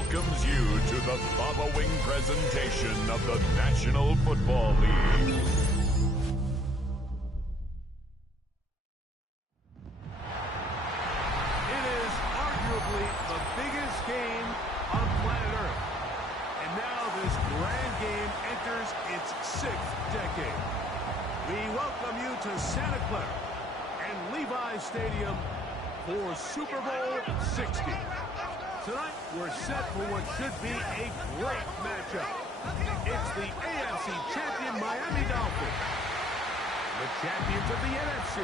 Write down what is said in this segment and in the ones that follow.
welcomes you to the following presentation of the National Football League. It is arguably the biggest game on planet Earth. And now this grand game enters its 6th decade. We welcome you to Santa Clara and Levi's Stadium for Super Bowl 60. Tonight, we're set for what should be a great matchup. It's the AFC champion Miami Dolphins, the champions of the NFC,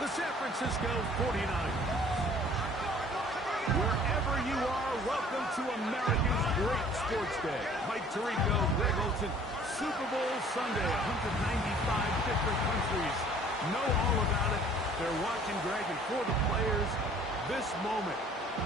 the San Francisco 49ers. Wherever you are, welcome to America's great sports day. Mike Tirico, Greg Olson, Super Bowl Sunday, 195 different countries know all about it. They're watching, Greg, and for the players, this moment.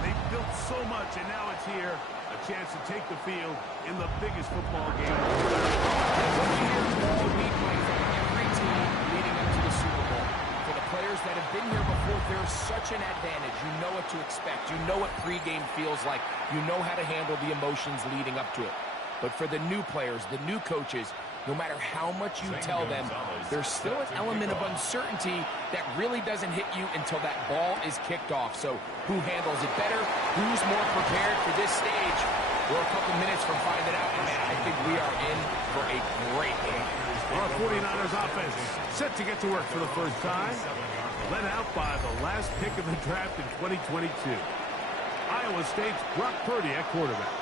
They've built so much, and now it's here. A chance to take the field in the biggest football game. What we hear all week, Mike, from every team leading up to the Super Bowl. For the players that have been here before, there's such an advantage. You know what to expect. You know what pregame feels like. You know how to handle the emotions leading up to it. But for the new players, the new coaches, no matter how much you tell them, there's still an element of uncertainty that really doesn't hit you until that ball is kicked off. So who handles it better? Who's more prepared for this stage? We're a couple minutes from finding out, and man, I think we are in for a great game. Our 49ers offense set to get to work for the first time. Led out by the last pick of the draft in 2022. Iowa State's Brock Purdy at quarterback.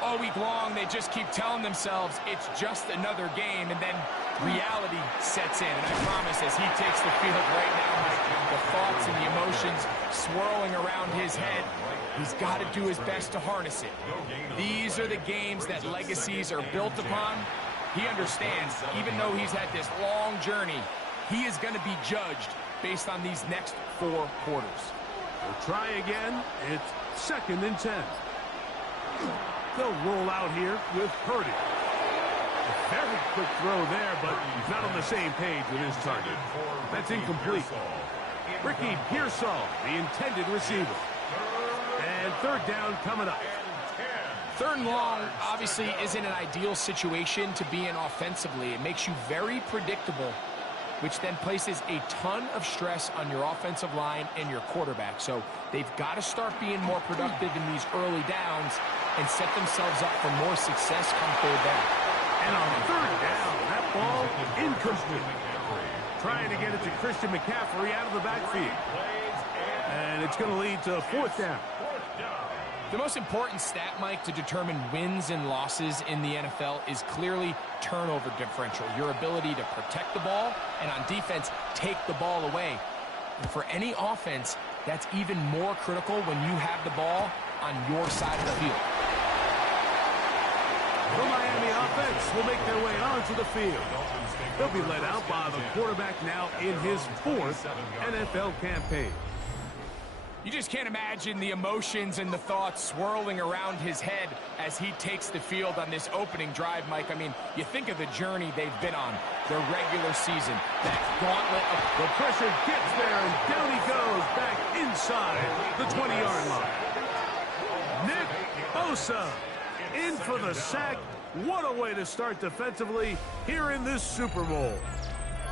All week long, they just keep telling themselves it's just another game, and then reality sets in. And I promise, as he takes the field right now, the thoughts and the emotions swirling around his head, he's got to do his best to harness it. These are the games that legacies are built upon. He understands, even though he's had this long journey, he is going to be judged based on these next 4 quarters. We'll try again. It's 2nd and 10. They'll roll out here with Purdy. A very quick throw there, but he's not on the same page with his target. That's incomplete. Ricky Pearsall, the intended receiver. And 3rd down coming up. 3rd and long obviously isn't an ideal situation to be in offensively. It makes you very predictable, which then places a ton of stress on your offensive line and your quarterback. So they've got to start being more productive in these early downs and set themselves up for more success come 3rd down. And on 3rd down, that ball incomplete. Trying to get it to Christian McCaffrey out of the backfield. And it's going to lead to 4th down. The most important stat, Mike, to determine wins and losses in the NFL is clearly turnover differential, your ability to protect the ball, and on defense, take the ball away. And for any offense, that's even more critical when you have the ball on your side of the field. The Miami offense will make their way onto the field. They'll be led out by the quarterback now in his 4th NFL campaign. You just can't imagine the emotions and the thoughts swirling around his head as he takes the field on this opening drive, Mike. I mean, you think of the journey they've been on, their regular season, that gauntlet of... The pressure gets there, and down he goes back inside the 20-yard line. Nick Bosa in for the sack. What a way to start defensively here in this Super Bowl.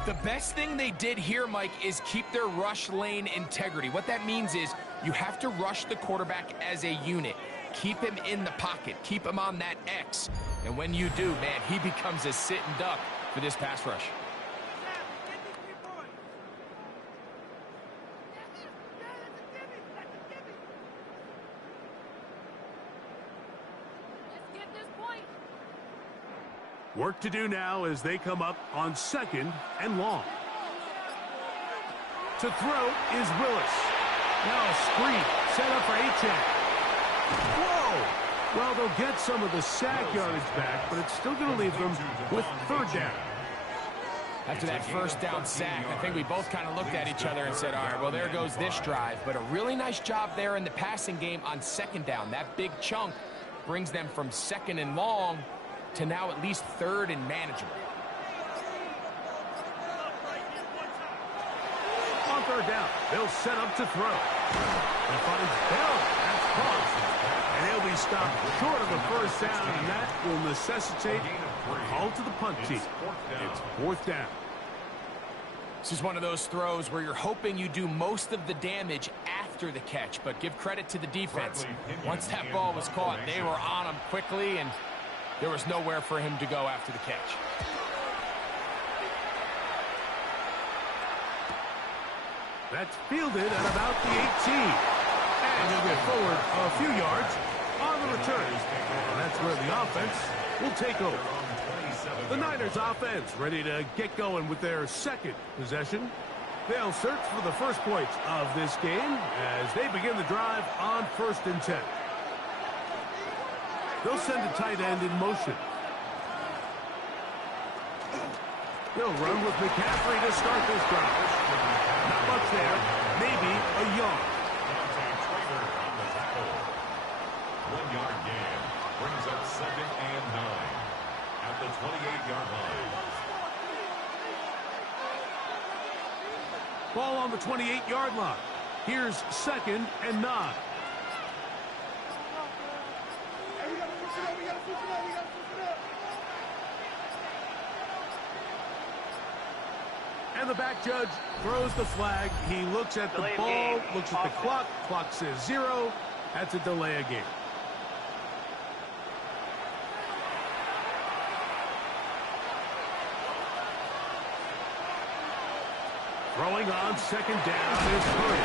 The best thing they did here, Mike, is keep their rush lane integrity. What that means is you have to rush the quarterback as a unit. Keep him in the pocket. Keep him on that X. And when you do, man, he becomes a sitting duck for this pass rush. Work to do now as they come up on 2nd and long. To throw is Willis. Now a screen set up for Achane. Whoa! Well, they'll get some of the sack yardage back, but it's still going to leave them with 3rd down. After that 1st down sack, I think we both kind of looked at each other and said, all right, well, there goes this drive. But a really nice job there in the passing game on 2nd down. That big chunk brings them from 2nd and long to now at least 3rd and manageable. On 3rd down, they'll set up to throw. He finds Bell. That's close. And he'll be be stopped short of the first down, and that will necessitate a call to the punt team. It's fourth down. This is one of those throws where you're hoping you do most of the damage after the catch, but give credit to the defense. Once that ball was caught, they were on him quickly, and there was nowhere for him to go after the catch. That's fielded at about the 18. And he'll get forward a few yards on the return. And that's where the offense will take over. The Niners offense ready to get going with their second possession. They'll search for the first points of this game as they begin the drive on 1st and 10. They'll send a tight end in motion. They'll run with McCaffrey to start this drive. Not much there, maybe a yard. 1 yard gain brings up 2nd and 9 at the 28-yard line. Ball on the 28-yard line. Here's 2nd and 9. And the back judge throws the flag. He looks at the ball, looks at the clock. Clock says 0. That's a delay of game. Throwing on 2nd down is Purdy.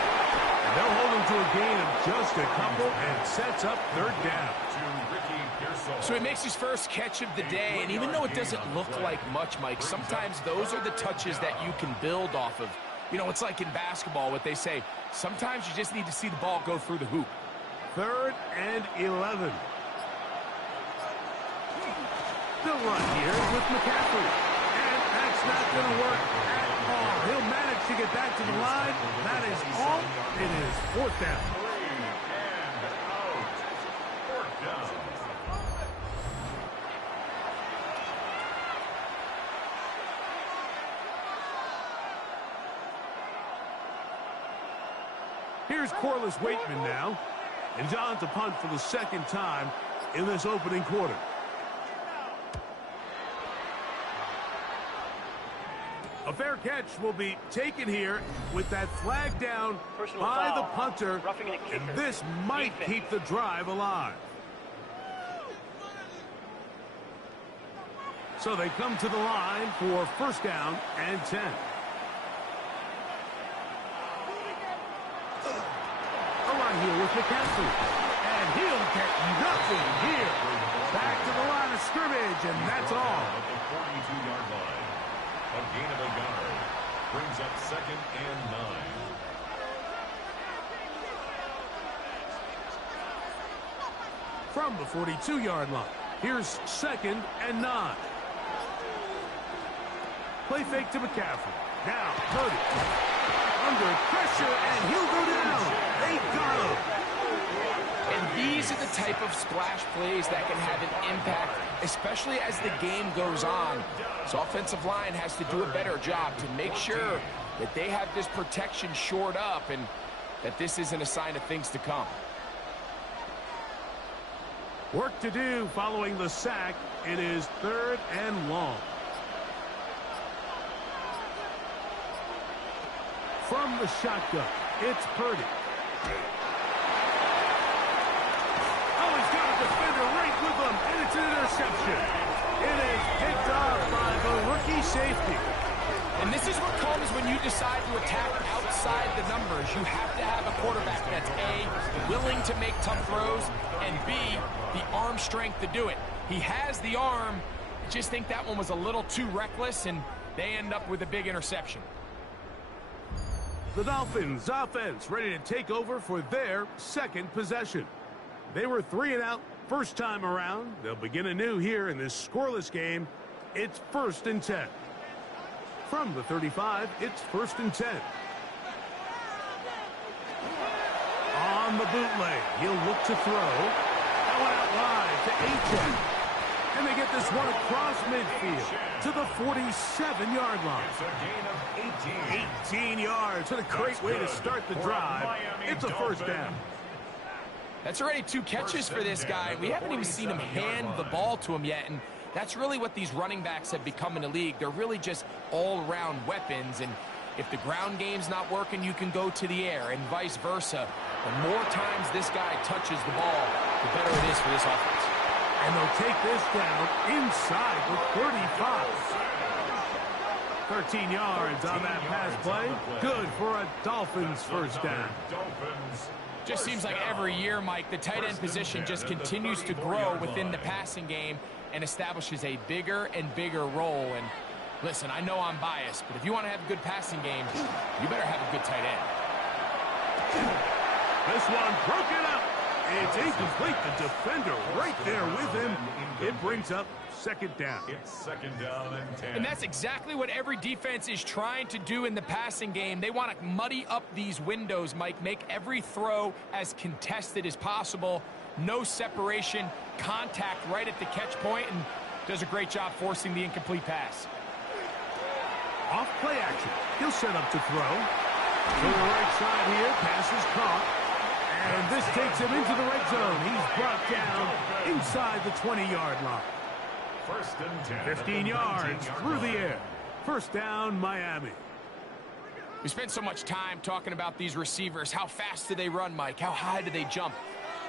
And they'll hold him to a gain of just a couple and sets up 3rd down. So he makes his first catch of the day, and even though it doesn't look like much, Mike, sometimes those are the touches that you can build off of. You know, it's like in basketball, what they say, sometimes you just need to see the ball go through the hoop. 3rd and 11. They'll run here with McCaffrey. And that's not going to work at all. He'll manage to get back to the line. That is all. It is 4th down. 3 and out. 4th down. Here's Corliss Waitman now. And John to punt for the 2nd time in this opening quarter. A fair catch will be taken here with that flag down by the punter. And this might keep the drive alive. So they come to the line for 1st down and 10. Here with McCaffrey, and he'll get nothing here. Back to the line of scrimmage, and that's all. At the 42-yard line, a gain of a yard brings up 2nd and 9. From the 42-yard line, here's 2nd and 9. Play fake to McCaffrey. Now, Purdy. Under pressure, and he'll go down. They got him. And these are the type of splash plays that can have an impact, especially as the game goes on. So offensive line has to do a better job to make sure that they have this protection shored up and that this isn't a sign of things to come. Work to do following the sack. It is 3rd and long. From the shotgun, it's Purdy. Oh, he's got a defender right with him, and it's an interception. It is picked off by the rookie safety. And this is what comes when you decide to attack outside the numbers. You have to have a quarterback that's A, willing to make tough throws, and B, the arm strength to do it. He has the arm. I just think that one was a little too reckless, and they end up with a big interception. The Dolphins offense ready to take over for their 2nd possession. They were 3 and out first time around. They'll begin anew here in this scoreless game. It's 1st and 10. From the 35, it's 1st and 10. On the bootleg, he'll look to throw. That one out wide to Achane. And they get this one across midfield to the 47-yard line. It's a gain of 18. 18 yards. What a great way to start the drive. It's a 1st down. That's already 2 catches for this guy. We haven't even seen him hand the ball to him yet, and that's really what these running backs have become in the league. They're really just all-around weapons, and if the ground game's not working, you can go to the air, and vice versa. The more times this guy touches the ball, the better it is for this offense. And they'll take this down inside the 35. 13 yards on that pass play. Good for a Dolphins first down. Just seems like every year, Mike, the tight end position just continues to grow within the passing game and establishes a bigger and bigger role. And listen, I know I'm biased, but if you want to have a good passing game, you better have a good tight end. This one broken up. It's incomplete. The defender right there with him. It brings up second down. It's second down and 10. And that's exactly what every defense is trying to do in the passing game. They want to muddy up these windows, Mike, make every throw as contested as possible. No separation, contact right at the catch point, and does a great job forcing the incomplete pass. Off play action. He'll set up to throw. To the right side here. Pass is caught. And this takes him into the red zone. He's brought down inside the 20-yard line. First and 10. 15 yards through the air. First down, Miami. We spent so much time talking about these receivers. How fast do they run, Mike? How high do they jump?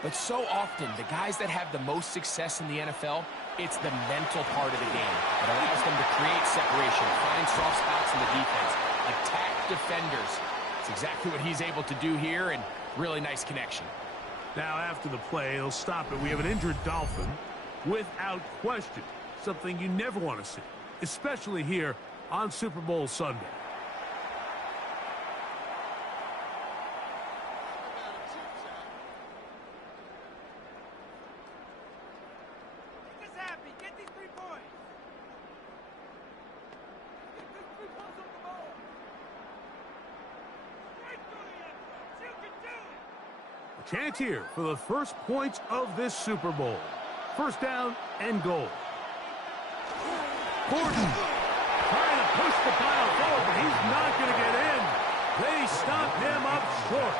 But so often, the guys that have the most success in the NFL, it's the mental part of the game that allows them to create separation, find soft spots in the defense, attack defenders. It's exactly what he's able to do here, and really nice connection. Now, after the play, he'll stop it. We have an injured Dolphin without question. Something you never want to see, especially here on Super Bowl Sunday. Chance here for the first points of this Super Bowl. First down and goal. Gordon trying to push the pile forward, but he's not going to get in. They stop him up short.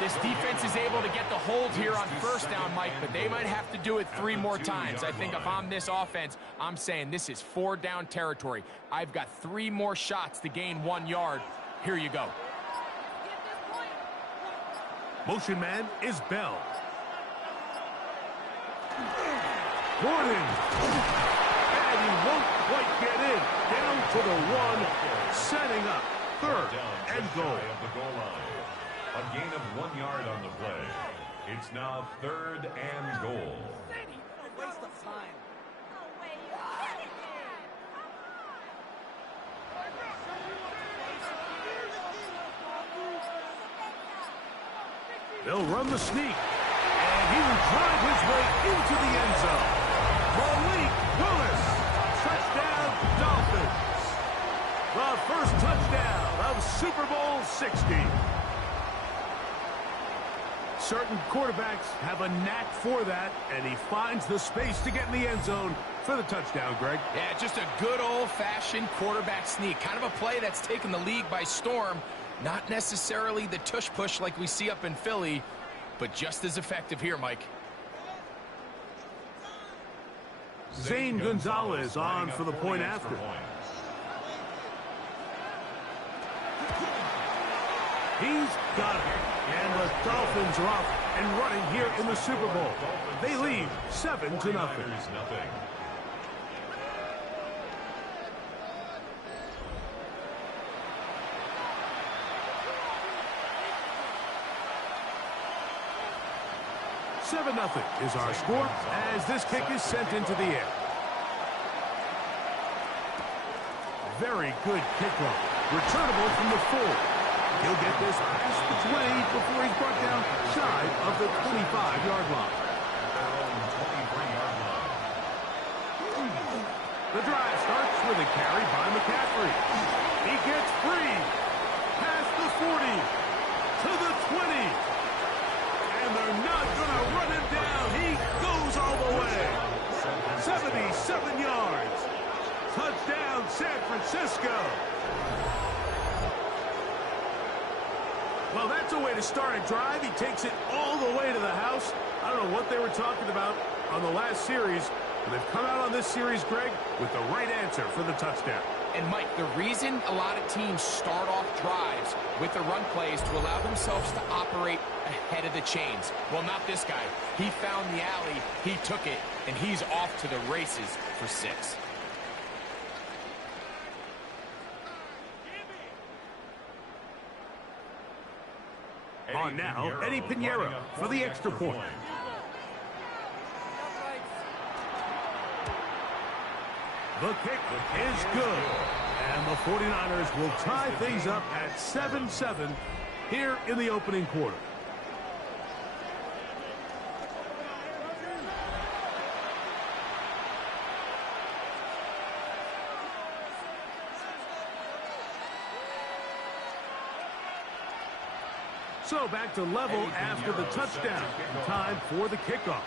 This defense is able to get the hold here on first down, Mike, but they might have to do it 3 more times. I think if I'm this offense, I'm saying this is 4 down territory. I've got 3 more shots to gain 1 yard. Here you go. Motion man is Bell. Gordon. And he won't quite get in. Down to the 1. Setting up third and goal. A gain of 1 yard on the play. It's now third and goal. Waste of time. They'll run the sneak. And he will drive his way into the end zone. Malik Willis. Touchdown, Dolphins. The first touchdown of Super Bowl 60. Certain quarterbacks have a knack for that, and he finds the space to get in the end zone for the touchdown, Greg. Yeah, just a good old-fashioned quarterback sneak. Kind of a play that's taken the league by storm. Not necessarily the tush-push like we see up in Philly, but just as effective here, Mike. Zane Gonzalez on for the point after. He's got it. And the Dolphins are off and running here in the Super Bowl. They lead 7-0. Nothing is our score as this kick is sent into the air. Very good kickoff. Returnable from the 4. He'll get this past the 20 before he's brought down shy of the 25-yard line. The drive starts with a carry by McCaffrey. He gets free. Past the 40. To the 20. And they're not going to run him down. He goes all the way. 77 yards. Touchdown, San Francisco. Well, that's a way to start a drive. He takes it all the way to the house. I don't know what they were talking about on the last series, but they've come out on this series, Greg, with the right answer for the touchdown. And, Mike, the reason a lot of teams start off drives with the run plays to allow themselves to operate ahead of the chains. Well, not this guy. He found the alley, he took it, and he's off to the races for 6. On now, Eddie Pinheiro for the extra point. The kick is good. And the 49ers will tie things up at 7-7 here in the opening quarter. So back to level after the touchdown. Time for the kickoff.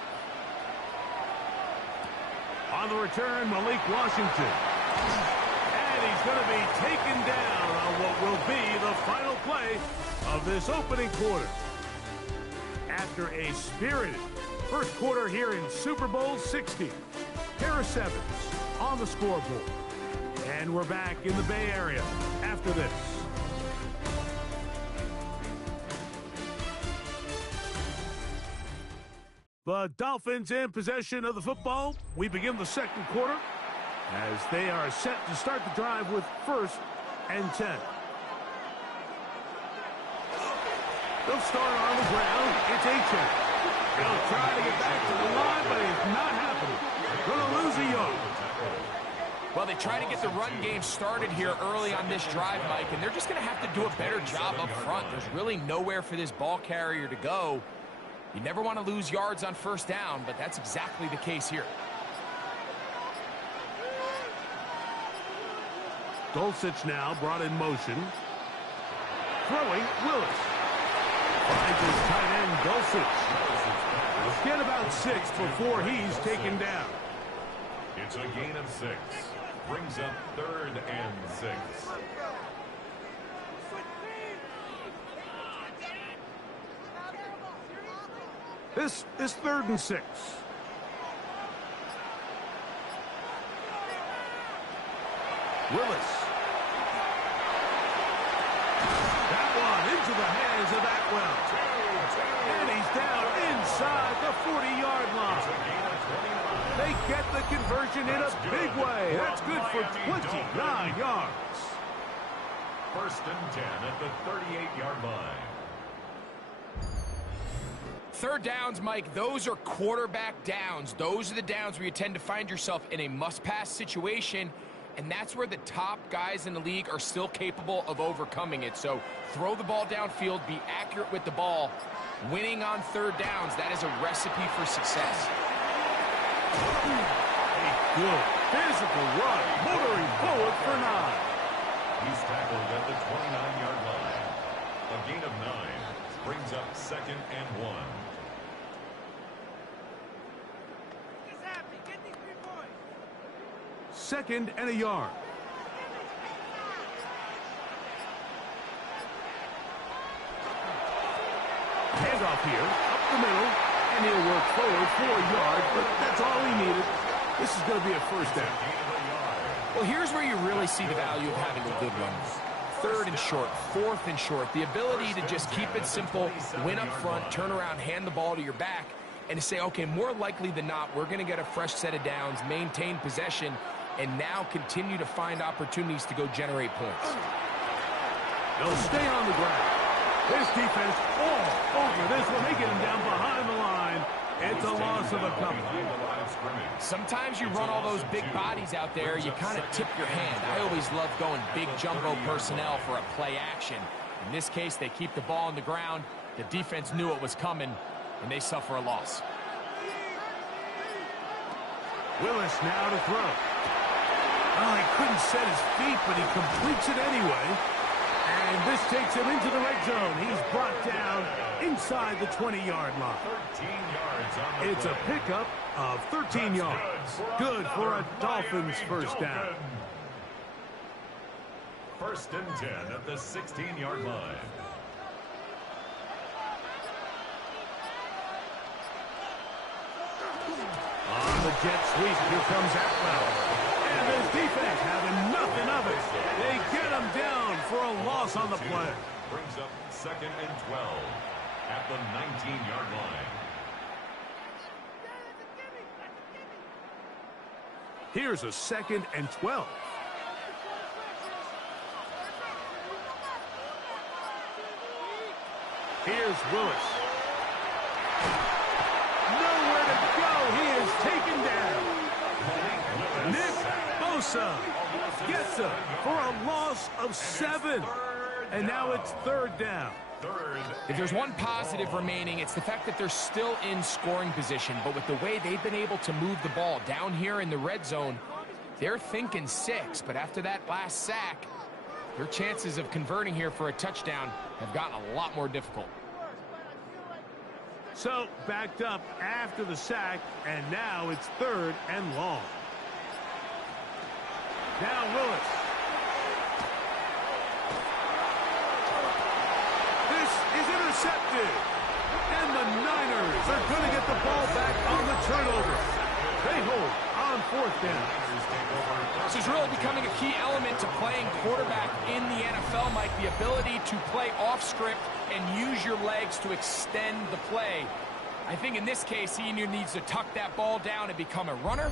On the return, Malik Washington. And he's going to be taken down on what will be the final play of this opening quarter. After a spirited first quarter here in Super Bowl 60, Harris Evans on the scoreboard. And we're back in the Bay Area after this. The Dolphins in possession of the football. We begin the second quarter as they are set to start the drive with 1st and 10. They'll start on the ground. It's H.M. They'll try to get back to the line, but it's not happening. Going to lose a yard. Well, they try to get the run game started here early on this drive, Mike, and they're just going to have to do a better job up front. There's really nowhere for this ball carrier to go. You never want to lose yards on 1st down, but that's exactly the case here. Dulcich now brought in motion. Throwing, Willis. Finds his tight end, Dulcich. He'll get about 6 before he's taken down. It's a gain of 6. Brings up 3rd and 6. This is 3rd and 6. Willis. That one into the hands of Atwell. And he's down inside the 40-yard line. They get the conversion in a big way. That's good for 29 yards. 1st and 10 at the 38-yard line. 3rd downs, Mike, those are quarterback downs. Those are the downs where you tend to find yourself in a must-pass situation, and that's where the top guys in the league are still capable of overcoming it. So throw the ball downfield, be accurate with the ball. Winning on 3rd downs, that is a recipe for success. A good physical run, motoring forward for 9. He's tackled at the 29-yard line. A gain of 9 brings up 2nd and 1. 2nd and a yard. Handoff here, up the middle, and he'll work forward 4 yards, but that's all he needed. This is going to be a 1st down. Well, here's where you really see the value of having a good run. 3rd and short, 4th and short. The ability to just keep it simple, win up front, turn around, hand the ball to your back, and to say, okay, more likely than not, we're going to get a fresh set of downs, maintain possession, and now continue to find opportunities to go generate points. They'll stay on the ground. This defense all over this one. They get him down behind the line. It's a loss of a couple. Sometimes you run all those big bodies out there, you kind of tip your hand. I always love going big jumbo personnel for a play action. In this case, they keep the ball on the ground. The defense knew it was coming, and they suffer a loss. Willis now to throw. Oh, he couldn't set his feet, but he completes it anyway. And this takes him into the red zone. He's brought down inside the 20-yard line. 13 yards on the It's a pickup of 13 yards. Good for a Dolphins 1st down. 1st and 10 at the 16-yard line. the jet sweep. Here comes Atwell. And his defense having nothing of it. They get him down for a loss on the play. Brings up 2nd and 12 at the 19-yard line. Here's a 2nd and 12. Here's Willis. Nowhere to go. He is taken down. Nick Bosa gets him for a loss of 7. And now it's 3rd down. If there's one positive remaining, it's the fact that they're still in scoring position. But with the way they've been able to move the ball down here in the red zone, they're thinking 6. But after that last sack, their chances of converting here for a touchdown have gotten a lot more difficult. So, backed up after the sack, and now it's 3rd and long. Now Willis. This is intercepted. And the Niners are going to get the ball back on the turnover. They hold on 4th down. This is really becoming a key element to playing quarterback in the NFL, Mike. The ability to play off script and use your legs to extend the play. I think in this case, he either needs to tuck that ball down and become a runner,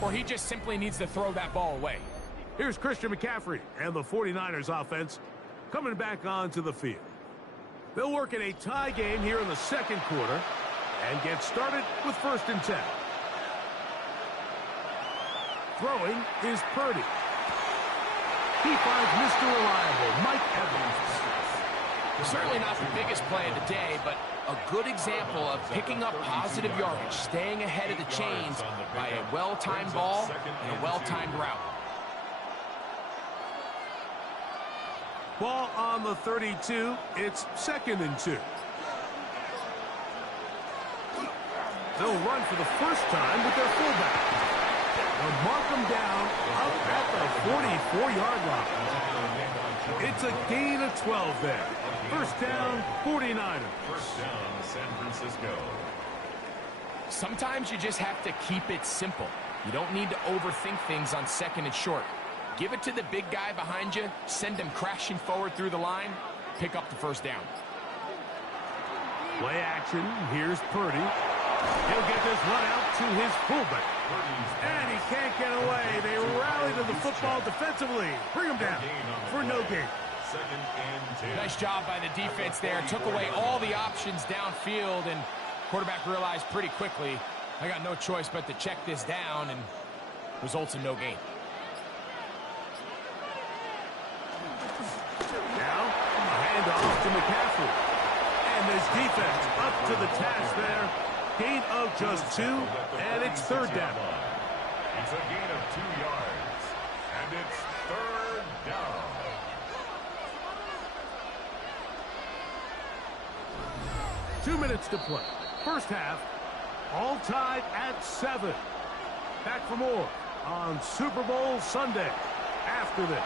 or he just simply needs to throw that ball away. Here's Christian McCaffrey and the 49ers offense coming back onto the field. They'll work in a tie game here in the 2nd quarter and get started with 1st and 10. Throwing is Purdy. He finds Mr. Reliable, Mike Evans. Certainly not the biggest play of the day, but a good example of picking up positive yardage, staying ahead of the chains by a well-timed ball and a well-timed route. Ball on the 32. It's 2nd and 2. They'll run for the first time with their fullback. They'll mark them down up at the 44-yard line. It's a gain of 12 there. 1st down, 49ers. 1st down, San Francisco. Sometimes you just have to keep it simple. You don't need to overthink things on 2nd and short. Give it to the big guy behind you, send him crashing forward through the line, pick up the 1st down. Play action. Here's Purdy. He'll get this one out to his fullback. And he can't get away. They rally to the football defensively. Bring him down for no gain. 2nd and 10. Nice job by the defense there. Took away all the options downfield, and quarterback realized pretty quickly, I got no choice but to check this down, and results in no gain. Now, a handoff to McCaffrey. And this defense up to the task there. Gain of just 2, and it's 3rd down. It's a gain of 2 yards, and it's 3rd down. Two minutes to play. First half, all tied at 7. Back for more on Super Bowl Sunday after this.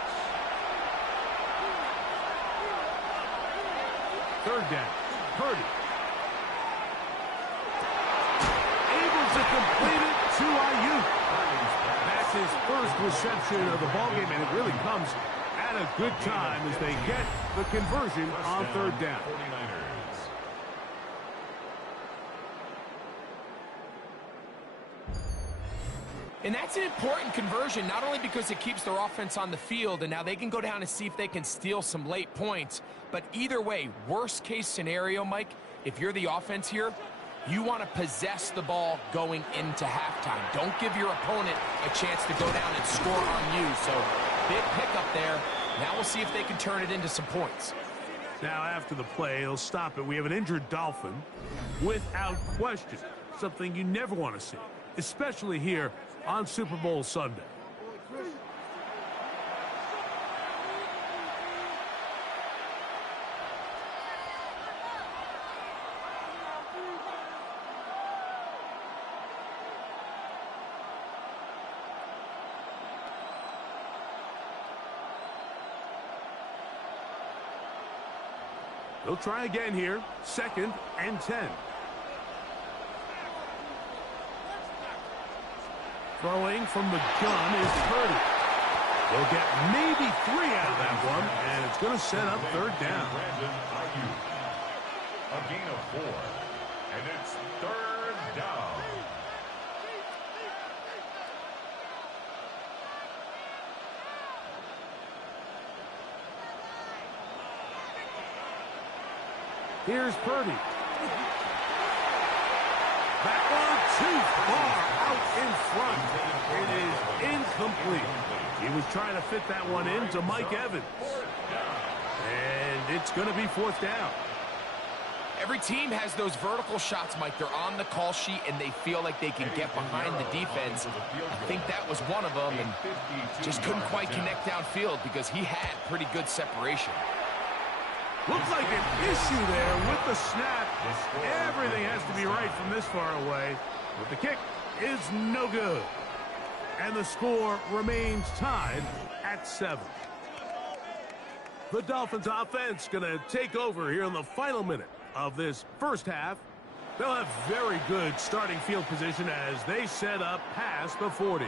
3rd down. Purdy. Able to complete it to Ayuk. That's his first reception of the ballgame, and it really comes at a good time as they get the conversion on 3rd down. 49ers. And that's an important conversion, not only because it keeps their offense on the field, and now they can go down and see if they can steal some late points. But either way, worst case scenario, Mike, if you're the offense here, you want to possess the ball going into halftime. Don't give your opponent a chance to go down and score on you. So big pickup there. Now we'll see if they can turn it into some points. Now after the play, he'll stop it. We have an injured Dolphin without question. Something you never want to see, especially here on Super Bowl Sunday. They'll try again here. 2nd and 10. Throwing from the gun is Purdy. They'll get maybe 3 out of that one, and it's going to set up third down. A gain of 4, and it's third down. Here's Purdy. That one too far out in front. It is incomplete. He was trying to fit that one into Mike Evans. And it's going to be fourth down. Every team has those vertical shots, Mike. They're on the call sheet, and they feel like they can get behind the defense. I think that was one of them, and just couldn't quite connect downfield because he had pretty good separation. Looks like an issue there with the snap. Everything has to be right from this far away. But the kick is no good. And the score remains tied at 7. The Dolphins offense going to take over here in the final minute of this first half. They'll have very good starting field position as they set up past the 40.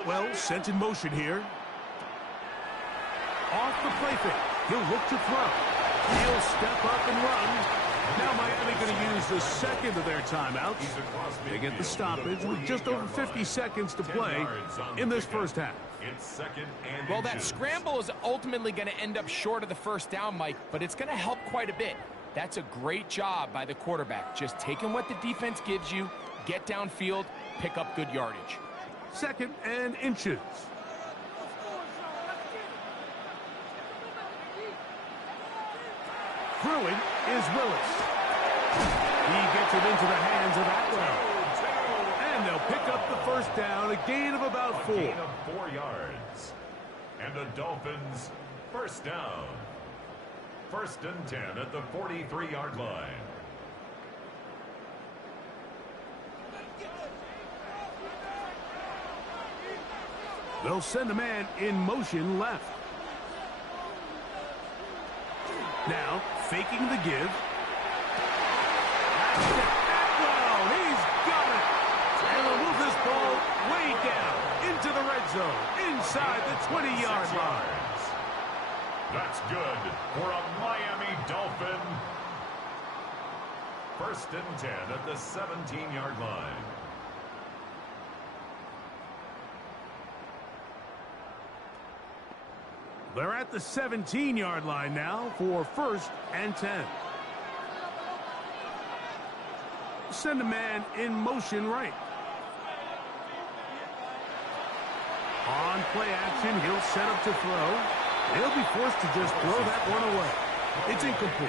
Atwell sent in motion here. Off the play fake. He'll look to throw. He'll step up and run. Now Miami going to use the second of their timeouts. They get the stoppage with just over 50 seconds to play in this first half. Well, that scramble is ultimately going to end up short of the first down, Mike, but it's going to help quite a bit. That's a great job by the quarterback. Just taking what the defense gives you, get downfield, pick up good yardage. 2nd and inches. Throwing is Willis. He gets it into the hands of Atwell. And they'll pick up the first down, a gain of about 4. A gain of 4 yards. And the Dolphins first down. 1st and 10 at the 43-yard line. They'll send a man in motion left. Now, faking the give. Atwell, he's got it. And they'll move this ball way down into the red zone, inside the 20-yard line. That's good for a Miami Dolphin. 1st and 10 at the 17-yard line. They're at the 17-yard line now for 1st and 10. Send a man in motion right. On play action, he'll set up to throw. He'll be forced to just throw that one away. It's incomplete.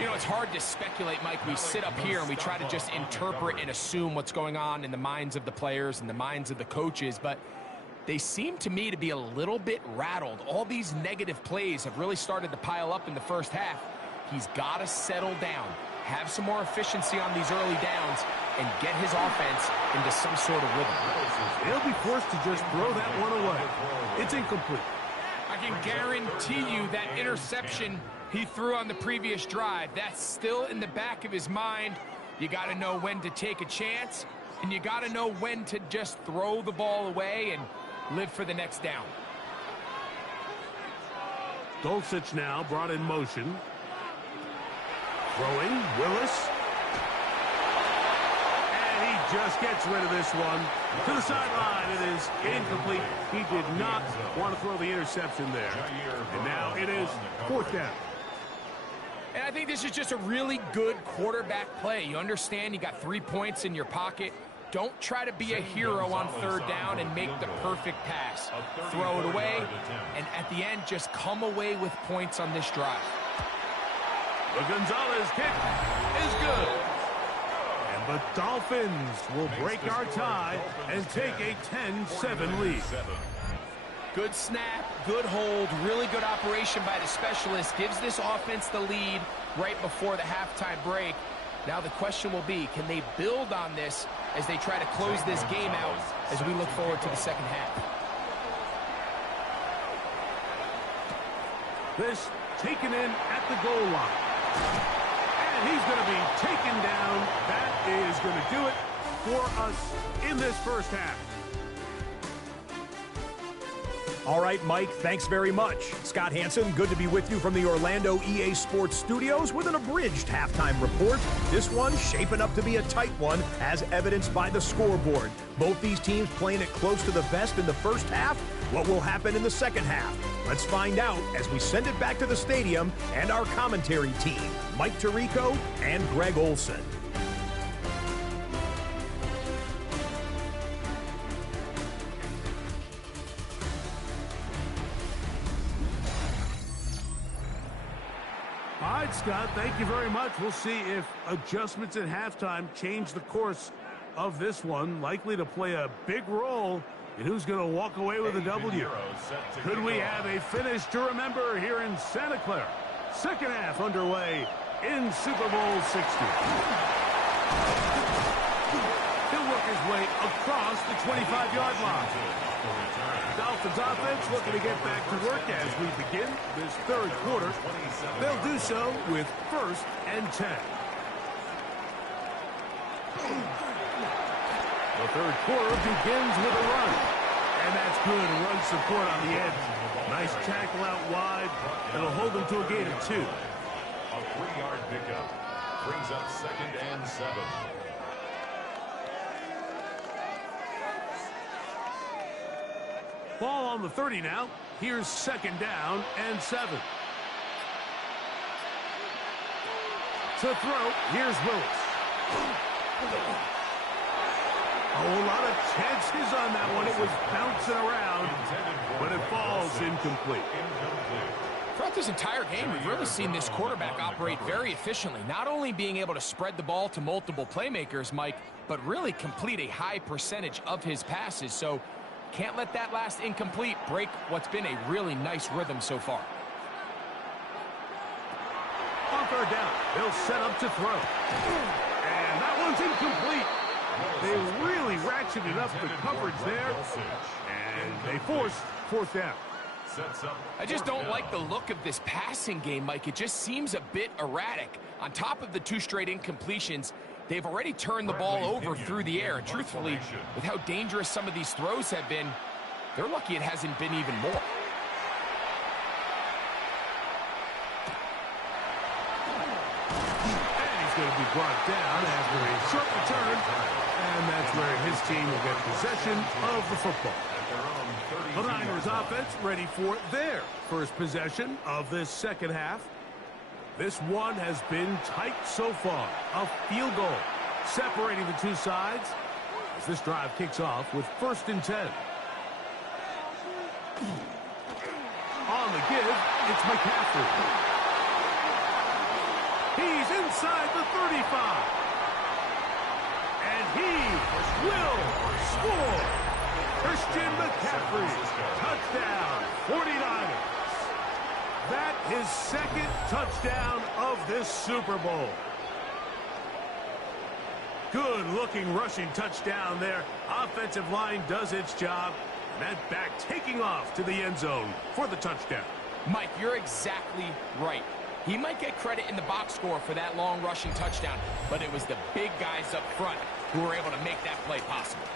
You know, it's hard to speculate, Mike. We sit up here and we try to just interpret and assume what's going on in the minds of the players and the minds of the coaches, but they seem to me to be a little bit rattled. All these negative plays have really started to pile up in the first half. He's got to settle down, have some more efficiency on these early downs, and get his offense into some sort of rhythm. He'll be forced to just throw that one away. It's incomplete. I can guarantee you that interception he threw on the previous drive, that's still in the back of his mind. You got to know when to take a chance, and you got to know when to just throw the ball away and live for the next down. Dulcich now brought in motion. Throwing, Willis. And he just gets rid of this one. To the sideline, it is incomplete. He did not want to throw the interception there. And now it is 4th down. And I think this is just a really good quarterback play. You understand you got 3 points in your pocket. Don't try to be a hero on 3rd down and make the perfect pass. Throw it away, and at the end, just come away with points on this drive. The Gonzalez kick is good. And the Dolphins will break our tie and take a 10-7 lead. Good snap, good hold, really good operation by the specialist. Gives this offense the lead right before the halftime break. Now the question will be, can they build on this as they try to close this game out as we look forward to the second half? This taken in at the goal line. And he's going to be taken down. That is going to do it for us in this first half. All right, Mike, thanks very much. Scott Hansen, good to be with you from the Orlando EA Sports Studios with an abridged halftime report. This one shaping up to be a tight one, as evidenced by the scoreboard. Both these teams playing it close to the vest in the first half. What will happen in the second half? Let's find out as we send it back to the stadium and our commentary team, Mike Tirico and Greg Olson. All right, Scott, thank you very much. We'll see if adjustments at halftime change the course of this one. Likely to play a big role in who's going to walk away with a W. Could we have a finish to remember here in Santa Clara? Second half underway in Super Bowl 60. He'll work his way across the 25-yard line. Dolphins offense looking to get back to work as we begin this third quarter. They'll do so with 1st and 10. The third quarter begins with a run. And that's good run support on the edge. Nice tackle out wide. It'll hold them to a gain of 2. A 3-yard pickup brings up 2nd and 7. Ball on the 30 now. Here's 2nd down and 7. To throw, here's Willis. A whole lot of chances on that one. It was bouncing around, but it falls incomplete. Throughout this entire game, we've really seen this quarterback operate very efficiently, not only being able to spread the ball to multiple playmakers, Mike, but really complete a high percentage of his passes. So can't let that last incomplete break what's been a really nice rhythm so far. On 3rd down, they'll set up to throw. And that one's incomplete. They really ratcheted up the coverage there, and they force 4th down. I just don't like the look of this passing game, Mike. It just seems a bit erratic. On top of the 2 straight incompletions, they've already turned the ball over through the air. And truthfully, with how dangerous some of these throws have been, they're lucky it hasn't been even more. And he's going to be brought down after a short return. And that's where his team will get possession of the football. The Niners offense ready for their first possession of this second half. This one has been tight so far. A field goal separating the two sides as this drive kicks off with 1st and 10. On the give, it's McCaffrey. He's inside the 35. And he will score. Christian McCaffrey, touchdown, 49ers. That his 2nd touchdown of this Super Bowl. Good-looking rushing touchdown there. Offensive line does its job. That back taking off to the end zone for the touchdown. Mike, you're exactly right. He might get credit in the box score for that long rushing touchdown, but it was the big guys up front who were able to make that play possible.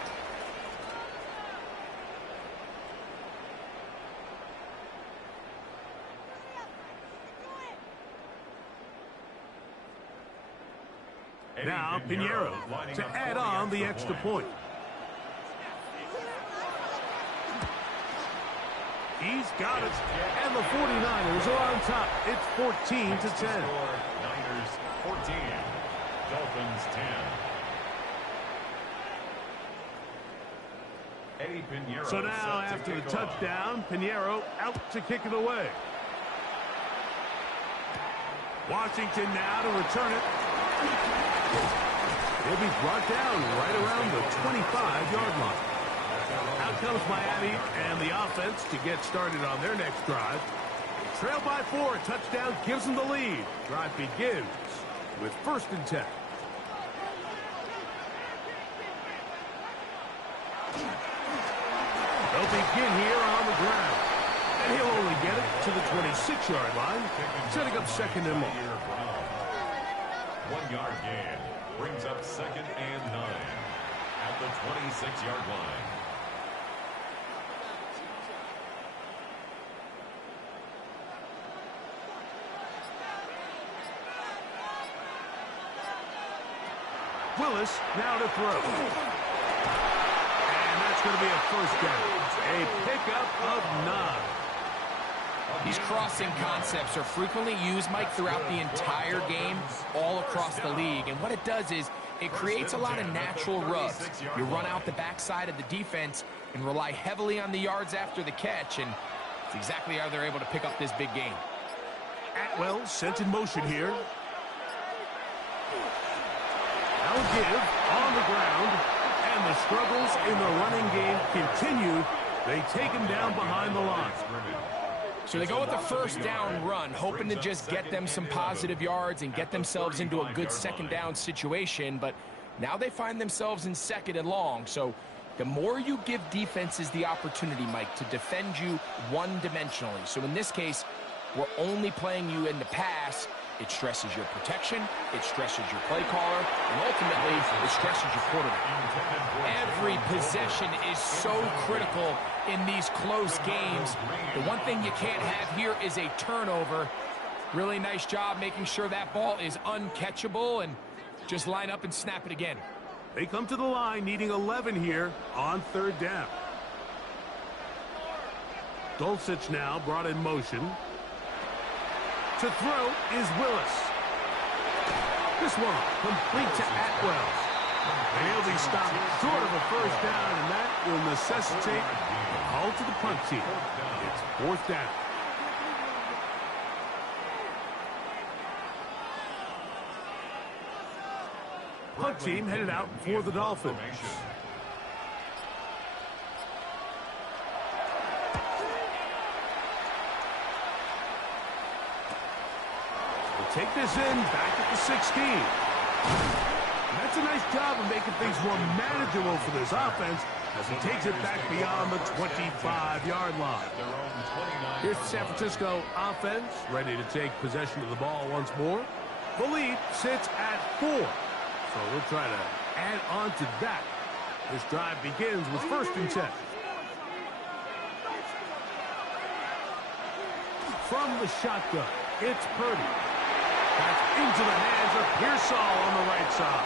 Now Pinheiro to add on the extra point. He's got it, and the 49ers are on top. It's 14-10. Niners 14, Dolphins 10. Eddie Pinheiro. So now after the touchdown, Pinheiro out to kick it away. Washington now to return it. He'll be brought down right around the 25-yard line. Out comes Miami and the offense to get started on their next drive. Trail by 4, touchdown gives them the lead. Drive begins with 1st and 10. They'll begin here on the ground. And he'll only get it to the 26-yard line, setting up 2nd and long. 1-yard gain brings up 2nd and 9. 26-yard line. Willis now to throw. And that's going to be a first down. A pickup of 9. These crossing concepts are frequently used, Mike, throughout the entire game, all across the league. And what it does is it creates a lot of natural rubs. You run out the backside of the defense and rely heavily on the yards after the catch, and it's exactly how they're able to pick up this big game. Atwell sent in motion here. Now give on the ground, and the struggles in the running game continue. They take him down behind the line. So they go with the first down run, hoping to just get them some positive yards and get themselves into a good second down situation, but now they find themselves in second and long. So the more you give defenses the opportunity, Mike, to defend you one-dimensionally. So in this case, we're only playing you in the pass. It stresses your protection, it stresses your play caller, and ultimately, it stresses your quarterback. Every possession is so critical in these close games. The one thing you can't have here is a turnover. Really nice job making sure that ball is uncatchable, and just line up and snap it again. They come to the line needing 11 here on third down. Dulcich now brought in motion. To throw is Willis. This one complete to Atwell. And he'll be stopped short of a first down, and that will necessitate a call to the punt team. It's fourth down. Punt team headed out for the Dolphins. Take this in, back at the 16. And that's a nice job of making things more manageable for this offense as he takes it back beyond the 25-yard line. Here's the San Francisco offense, ready to take possession of the ball once more. The lead sits at 4. So we'll try to add on to that. This drive begins with 1st and 10. From the shotgun, it's Purdy. That's into the hands of Pearsall on the right side.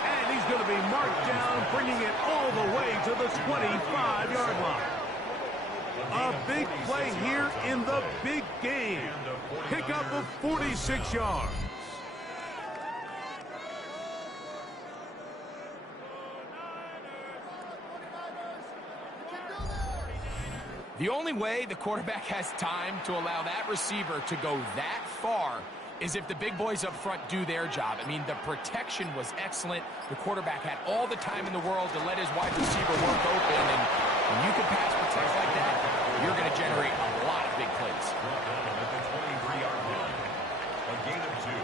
And he's going to be marked down, bringing it all the way to the 25-yard line. A big play here in the big game. Pickup of 46 yards. The only way the quarterback has time to allow that receiver to go that far is if the big boys up front do their job. I mean, the protection was excellent. The quarterback had all the time in the world to let his wide receiver work open, and when you can pass protect like that, you're going to generate a lot of big plays. At the 23-yard line, a gain of 2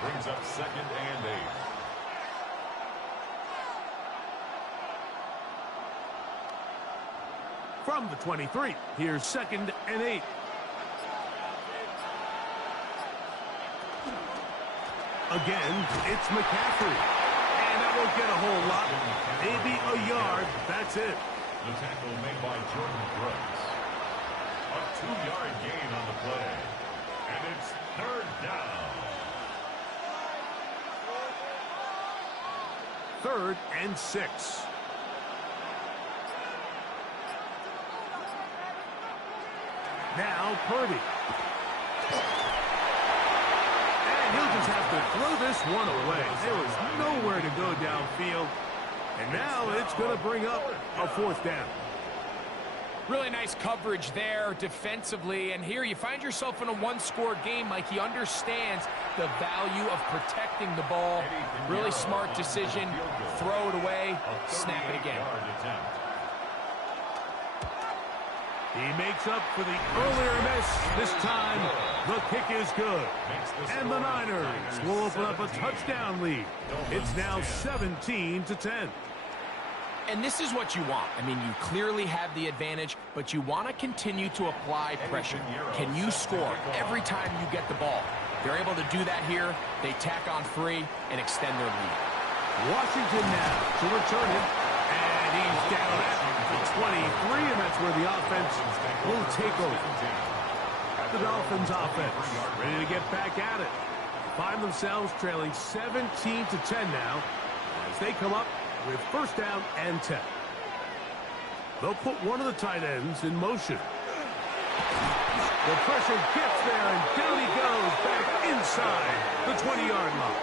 brings up 2nd and 8. From the 23, here's 2nd and 8. Again, it's McCaffrey. And that won't get a whole lot. Maybe a yard. That's it. The tackle made by Jordan Brooks. A 2-yard gain on the play. And it's 3rd down. 3rd and 6. Now Purdy. And he'll just have to throw this one away. There was nowhere to go downfield. And now it's going to bring up a 4th down. Really nice coverage there defensively. And here you find yourself in a one-score game. Like, he understands the value of protecting the ball. Really smart decision. Throw it away. Snap it again. He makes up for the earlier miss. This time, the kick is good. And the Niners will open up a touchdown lead. It's now 17-10. And this is what you want. I mean, you clearly have the advantage, but you want to continue to apply pressure. Can you score every time you get the ball? They're able to do that here. They tack on 3 and extend their lead. Washington now to return it. And he's down at the 23, and that's where the offense will take over. The Dolphins offense ready to get back at it. Find themselves trailing 17-10 now as they come up with first down and 10. They'll put one of the tight ends in motion. The pressure gets there, and down he goes back inside the 20-yard line.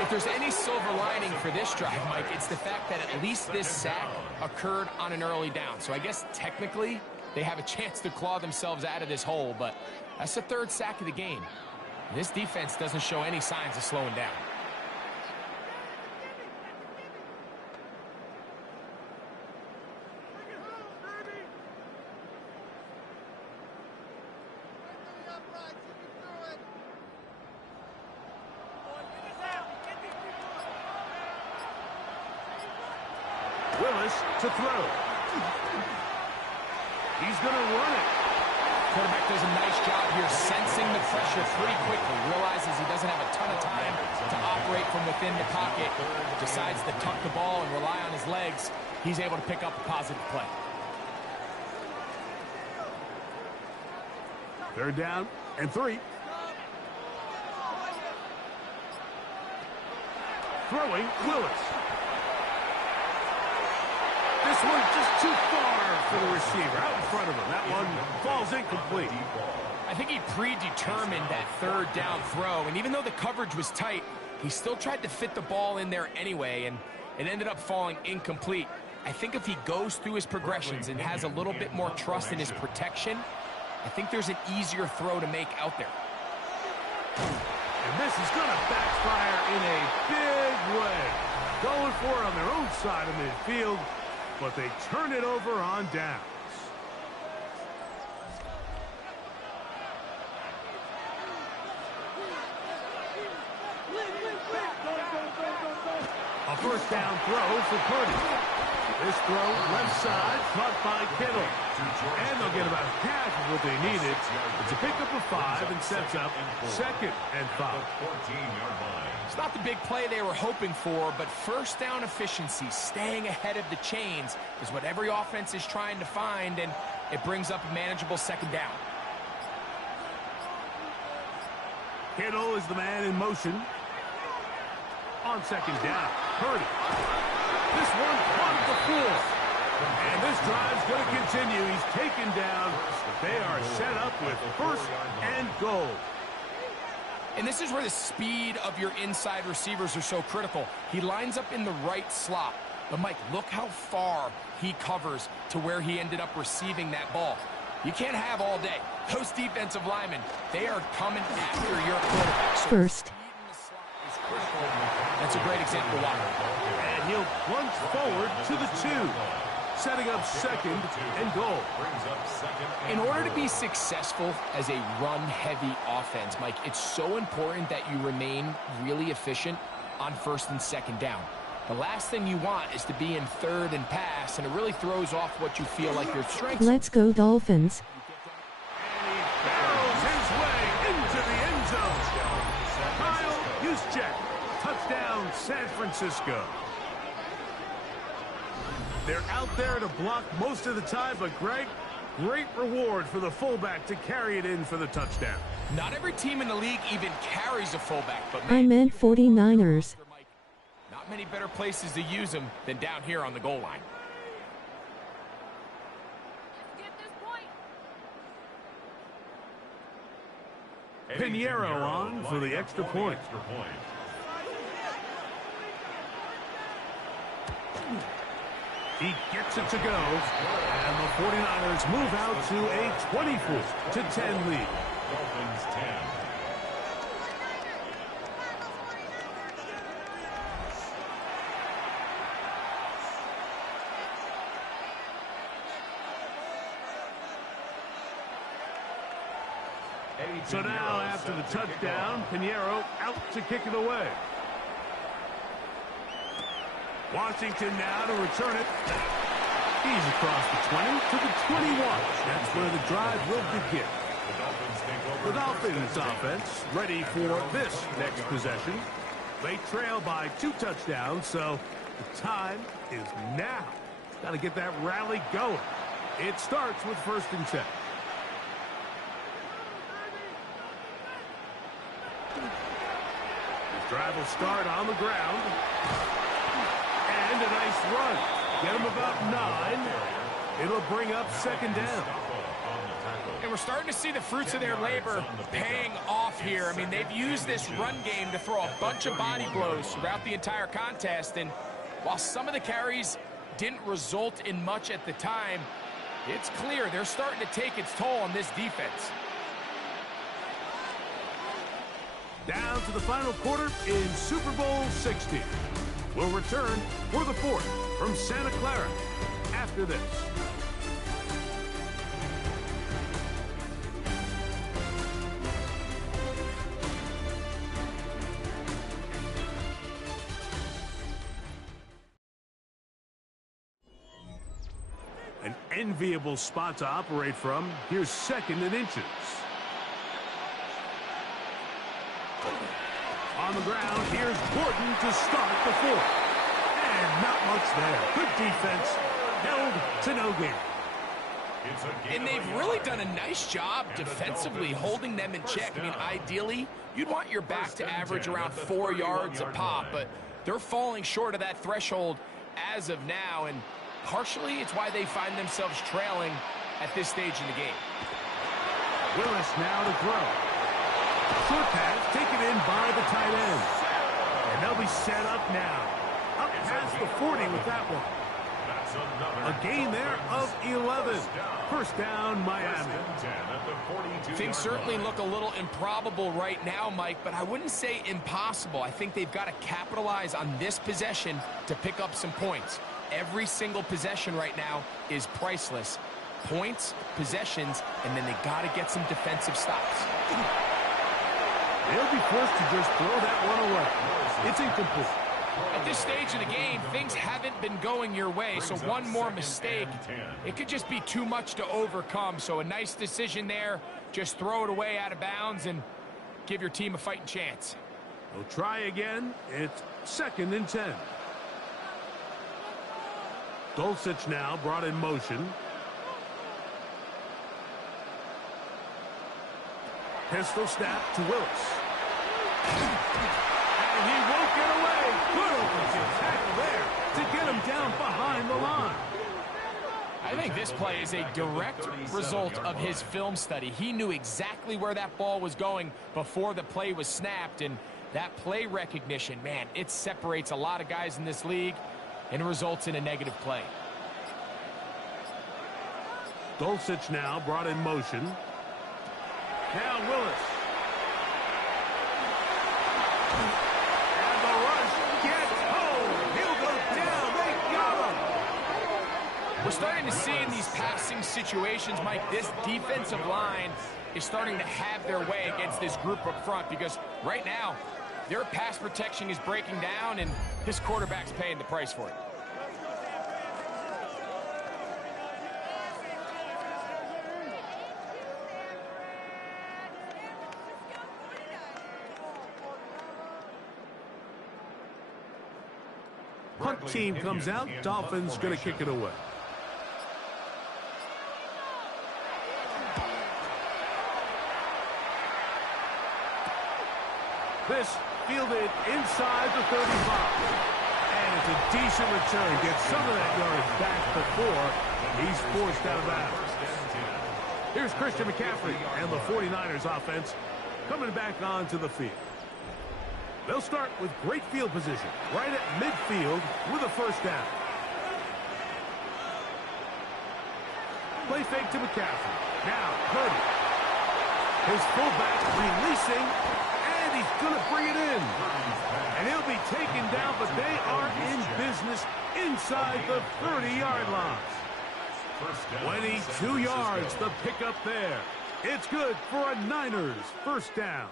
If there's any silver lining for this drive, Mike, it's the fact that at least this sack occurred on an early down. So I guess technically they have a chance to claw themselves out of this hole, but that's the third sack of the game. And this defense doesn't show any signs of slowing down. To throw. He's going to run it. Quarterback does a nice job here sensing the pressure pretty quickly. Realizes he doesn't have a ton of time to operate from within the pocket. Decides to tuck the ball and rely on his legs. He's able to pick up a positive play. Third down and 3. Throwing, Willis. This one just too far for the receiver, out in front of him. That one falls incomplete. I think he predetermined that third down throw, and even though the coverage was tight, he still tried to fit the ball in there anyway, and it ended up falling incomplete. I think if he goes through his progressions and has a little bit more trust in his protection, I think there's an easier throw to make out there. And this is going to backfire in a big way. Going for it on their own side of midfield, but they turn it over on downs. A first down throw for Purdy. This throw left side, caught by Kittle. And they'll get about half of what they needed. It's a pickup of 5 and sets up 2nd and 5. It's not the big play they were hoping for, but first down efficiency, staying ahead of the chains, is what every offense is trying to find, and it brings up a manageable 2nd down. Kittle is the man in motion. On 2nd down, Purdy. This one on the floor. And this drive's going to continue. He's taken down. They are set up with 1st and goal. And this is where the speed of your inside receivers are so critical. He lines up in the right slot. But, Mike, look how far he covers to where he ended up receiving that ball. You can't have all day. Those defensive linemen, they are coming after your quarterback. So First. speed in the slot is critical. That's a great example why. And he'll plunge forward to the 2. Setting up 2nd and goal. In order to be successful as a run-heavy offense, Mike, it's so important that you remain really efficient on 1st and 2nd down. The last thing you want is to be in 3rd and pass, and it really throws off what you feel like your strengths. Let's go Dolphins. And he barrels his way into the end zone. Kyle Juszczyk. Touchdown, San Francisco. They're out there to block most of the time, but Greg, great reward for the fullback to carry it in for the touchdown. Not every team in the league even carries a fullback, but I meant 49ers. not many better places to use them than down here on the goal line. Pinheiro on for the extra point. He gets it to go, and the 49ers move out to a 24-10 lead. Dolphins 10. So now, after the touchdown, Pinheiro out to kick it away. Washington now to return it. He's across the 20 to the 21. That's where the drive will begin. The Dolphins offense ready for this next possession. They trail by 2 touchdowns, so the time is now. Got to get that rally going. It starts with 1st and 10. This drive will start on the ground. And a nice run. Get him about 9. It'll bring up 2nd down. And we're starting to see the fruits of their labor paying off here. I mean, they've used this run game to throw a bunch of body blows throughout the entire contest. And while some of the carries didn't result in much at the time, it's clear they're starting to take its toll on this defense. Down to the final quarter in Super Bowl 60. We'll return for the 4th from Santa Clara after this. An enviable spot to operate from. Here's 2nd and inches. On the ground, here's Gordon to start the 4th. And not much there. Good defense. Held to no gain. And they've really done a nice job defensively holding them in check. I mean, ideally, you'd want your back to average around 4 yards a pop, but they're falling short of that threshold as of now, and partially it's why they find themselves trailing at this stage in the game. Willis now to throw. Short pass taken in by the tight end. And they'll be set up now. Up past the 40 with that one. A gain there of 11. 1st down, Miami. Things certainly look a little improbable right now, Mike, but I wouldn't say impossible. I think they've got to capitalize on this possession to pick up some points. Every single possession right now is priceless. Points, possessions, and then they got to get some defensive stops. They'll be forced to just throw that one away. It's incomplete. At this stage of the game, things haven't been going your way, so one more mistake, it could just be too much to overcome. So a nice decision there. Just throw it away out of bounds and give your team a fighting chance. They'll try again. It's 2nd and 10. Dulcich now brought in motion. Pistol snap to Willis. And he won't get away. Good offensive tackle there to get him down behind the line. I think this play is a direct result of his film study. He knew exactly where that ball was going before the play was snapped, and that play recognition, man, it separates a lot of guys in this league and results in a negative play. Dulcich now brought in motion. Now Willis. And the rush gets home. He'll go down. They got him. We're starting to see in these passing situations, Mike, this defensive line is starting to have their way against this group up front, because right now their pass protection is breaking down and this quarterback's paying the price for it. Punt team comes out. Dolphins going to kick it away. This fielded inside the 35. And it's a decent return. Gets some of that yardage back before he's forced out of bounds. Here's Christian McCaffrey and the 49ers offense coming back onto the field. They'll start with great field position right at midfield with a 1st down. Play fake to McCaffrey. Now Purdy. His fullback releasing, and he's going to bring it in. And he'll be taken down, but they are in business inside the 30-yard line. 22 yards, the pickup there. It's good for a Niners 1st down.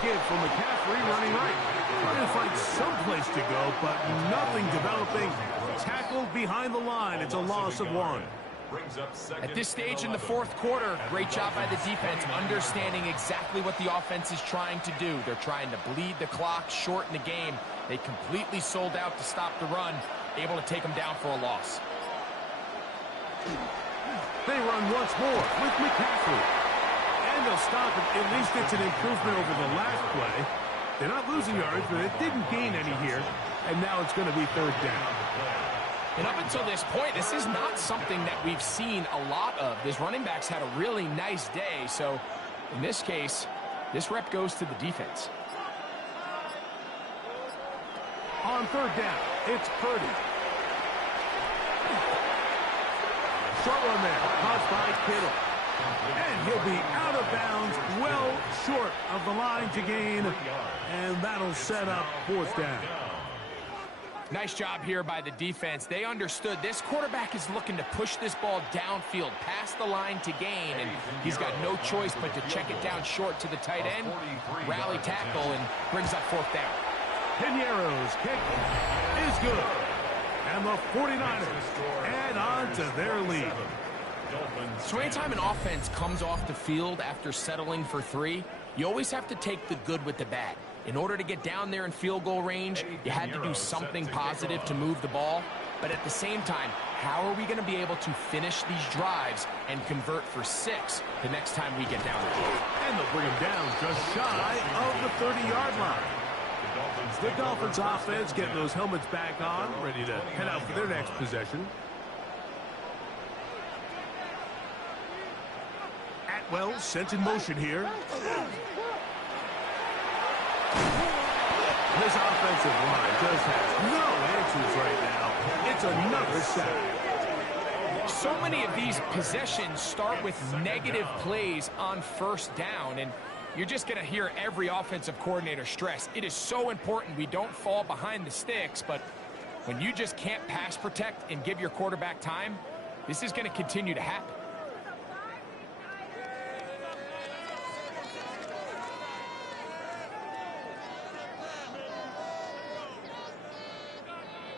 Again for McCaffrey running right. Trying to find some place to go, but nothing developing. Tackled behind the line. It's a loss of 1. Brings up second. At this stage in the fourth quarter, great job by the defense, understanding exactly what the offense is trying to do. They're trying to bleed the clock, shorten the game. They completely sold out to stop the run, able to take them down for a loss. They run once more with McCaffrey. And they'll stop it. At least it's an improvement over the last play. They're not losing yards, but it didn't gain any here. And now it's going to be third down. And up until this point, this is not something that we've seen a lot of. This running back's had a really nice day. So in this case, this rep goes to the defense. On third down, it's Purdy. Short one there, caused by Kittle. And he'll be out of bounds, well short of the line to gain. And that'll set up fourth down. Nice job here by the defense. They understood this quarterback is looking to push this ball downfield past the line to gain, and he's got no choice but to check it down short to the tight end, rally tackle, and brings up fourth down. Piñeiro's kick is good. And the 49ers add on to their lead. So anytime an offense comes off the field after settling for 3, you always have to take the good with the bad. In order to get down there in field goal range, you had to do something positive to move the ball. But at the same time, how are we going to be able to finish these drives and convert for 6 the next time we get down there? And they'll bring him down just shy of the 30-yard line. The Dolphins offense getting those helmets back on, ready to head out for their next possession. Atwell sent in motion here. This offensive line just has no answers right now. It's another sack. So many of these possessions start with negative plays on first down, and you're just going to hear every offensive coordinator stress. It is so important we don't fall behind the sticks, but when you just can't pass protect and give your quarterback time, this is going to continue to happen.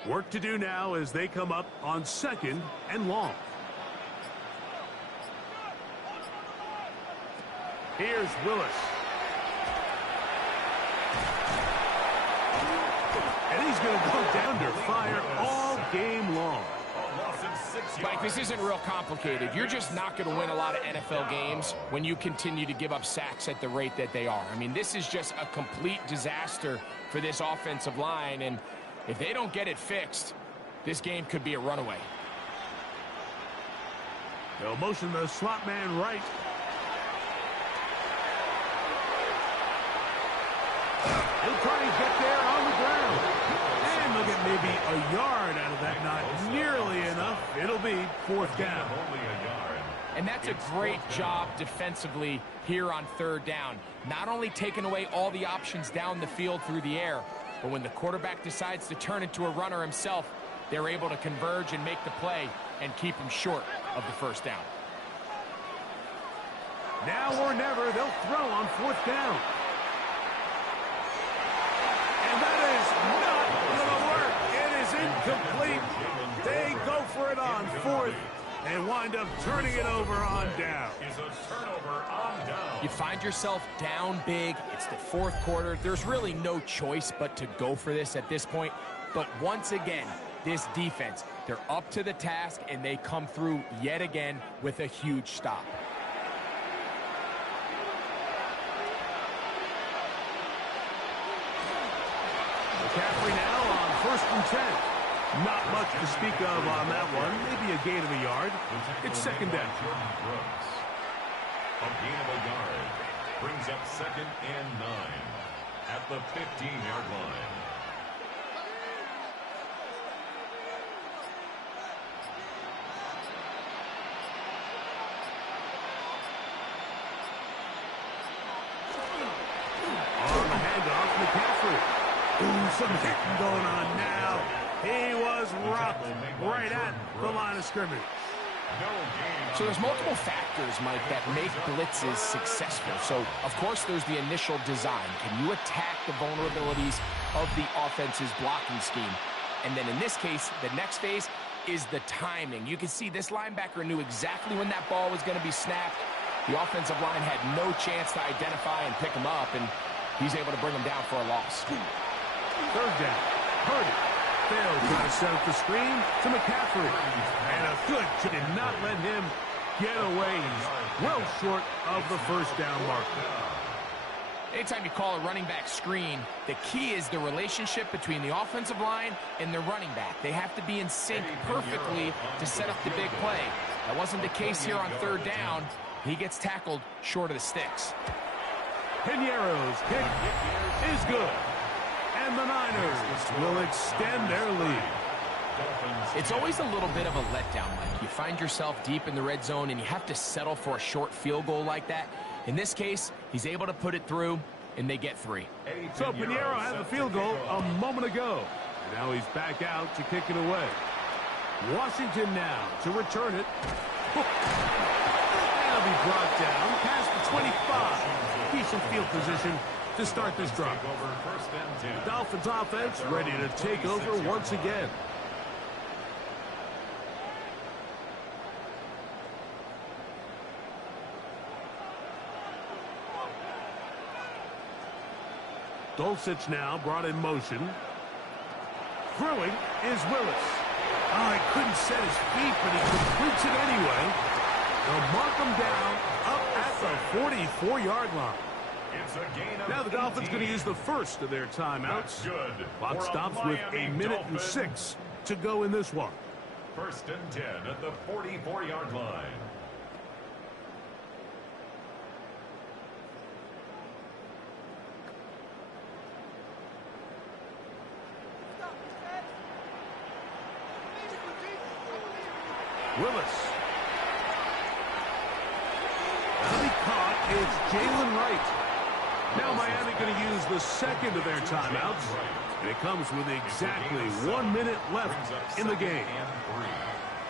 Work to do now as they come up on 2nd and long. Here's Willis. And he's going to go down to fire all game long. Mike, this isn't real complicated. You're just not going to win a lot of NFL games when you continue to give up sacks at the rate that they are. I mean, this is just a complete disaster for this offensive line, and if they don't get it fixed, this game could be a runaway. They'll motion the slot man right. He'll try and get there on the ground. And they'll get maybe a yard out of that. Not nearly enough. It'll be fourth down. And that's a great job defensively here on third down. Not only taking away all the options down the field through the air, but when the quarterback decides to turn into a runner himself, they're able to converge and make the play and keep him short of the first down. Now or never, they'll throw on fourth down. And that is not going to work. It is incomplete. They go for it on fourth and wind up turning it over on down. You find yourself down big. It's the fourth quarter. There's really no choice but to go for this at this point. But once again, this defense, they're up to the task, and they come through yet again with a huge stop. McCaffrey now on 1st and 10. Not much to speak of on that one. Maybe a gain of a yard. It's 2nd down. A gain of a yard brings up 2nd and 9 at the 15-yard line. On the handoff, McCaffrey. Ooh, some hitting going on now. He was rocked right at the line of scrimmage. So there's multiple factors, Mike, that make blitzes successful. So, of course, there's the initial design. Can you attack the vulnerabilities of the offense's blocking scheme? And then in this case, the next phase, is the timing. You can see this linebacker knew exactly when that ball was going to be snapped. The offensive line had no chance to identify and pick him up, and he's able to bring him down for a loss. Third down. Purdy failed trying to set up the screen to McCaffrey. And a good did not let him get away. He's well short of the first down marker. Anytime you call a running back screen, the key is the relationship between the offensive line and the running back. They have to be in sync perfectly to set up the big play. That wasn't the case here on third down. He gets tackled short of the sticks. Piñeiro's kick is good. And the Niners will extend their lead. It's always a little bit of a letdown, Mike. You find yourself deep in the red zone and you have to settle for a short field goal like that. In this case, he's able to put it through, and they get 3. So Piñeiro had the field goal a moment ago. And now he's back out to kick it away. Washington now to return it. That'll be brought down past the 25. Decent field position to start this drive. Dolphins offense ready to take over once again. Dulcich now brought in motion. Throwing is Willis. Oh, he couldn't set his feet, but he completes it anyway. They'll mark him down up at the 44-yard line. Now the Dolphins going to use the first of their timeouts. Clock stops with 1:06 to go in this one. 1st and 10 at the 44-yard line. Willis. Now he caught. It's Jalen Wright. Now Miami going to use the second of their timeouts. And it comes with exactly 1 minute left in the game.